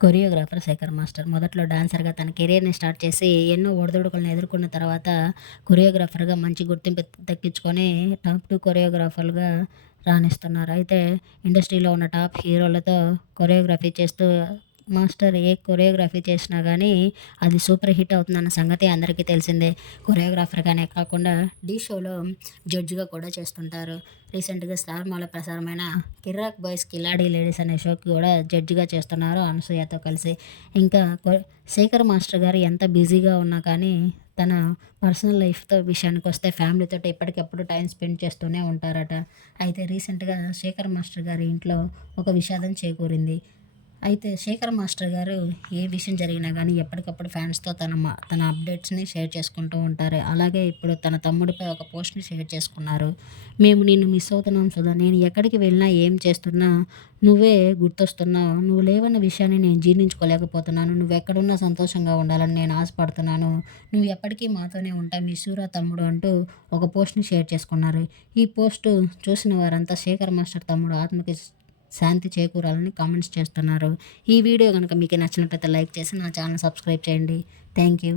Choreographer Shekhar master. మొదట్లో డాన్సర్గా తన కెరీర్ని స్టార్ట్ చేసి ఎన్నో ఒడిదుడుకులను ఎదుర్కొన్న తర్వాత కొరియోగ్రాఫర్గా మంచి గుర్తింపు దక్కించుకొని టాప్ టూ కొరియోగ్రాఫర్గా రాణిస్తున్నారు. అయితే ఇండస్ట్రీలో ఉన్న టాప్ హీరోలతో కొరియోగ్రఫీ చేస్తూ మాస్టర్ ఏ కొరియోగ్రఫీ చేసినా కానీ అది సూపర్ హిట్ అవుతుందన్న సంగతి అందరికీ తెలిసిందే. కొరియోగ్రాఫర్గానే కాకుండా డీ షోలో జడ్జిగా కూడా చేస్తుంటారు. రీసెంట్గా స్టార్ మాల ప్రసారమైన కిర్రాక్ బాయ్స్ కిలాడీ లేడీస్ అనే షోకి కూడా జడ్జిగా చేస్తున్నారు అనసూయతో కలిసి. ఇంకా శేఖర్ మాస్టర్ గారు ఎంత బిజీగా ఉన్నా కానీ తన పర్సనల్ లైఫ్తో విషయానికి వస్తే ఫ్యామిలీతో ఎప్పటికప్పుడు టైం స్పెండ్ చేస్తూనే ఉంటారట. అయితే రీసెంట్గా శేఖర్ మాస్టర్ గారి ఇంట్లో ఒక విషాదం చేకూరింది. అయితే శేఖర్ మాస్టర్ గారు ఏ విషయం జరిగినా కానీ ఎప్పటికప్పుడు ఫ్యాన్స్తో తన తన అప్డేట్స్ని షేర్ చేసుకుంటూ ఉంటారు. అలాగే ఇప్పుడు తన తమ్ముడిపై ఒక పోస్ట్ని షేర్ చేసుకున్నారు. మేము నిన్ను మిస్ అవుతున్నాం సుధా. నేను ఎక్కడికి వెళ్ళినా ఏం చేస్తున్నా నువ్వే గుర్తొస్తున్నావు. నువ్వు లేవన్న విషయాన్ని నేను జీర్ణించుకోలేకపోతున్నాను. నువ్వు ఎక్కడున్నా సంతోషంగా ఉండాలని నేను ఆశపడుతున్నాను. నువ్వు ఎప్పటికీ మాతోనే ఉంటా మీ సూరా తమ్ముడు అంటూ ఒక పోస్ట్ని షేర్ చేసుకున్నారు. ఈ పోస్టు చూసిన వారంతా శేఖర్ మాస్టర్ తమ్ముడు ఆత్మకి శాంతి చేకూరాలని కామెంట్స్ చేస్తున్నారు. ఈ వీడియో కనుక మీకు నచ్చినట్లయితే లైక్ చేసి నా ఛానల్ సబ్స్క్రైబ్ చేయండి. Thank you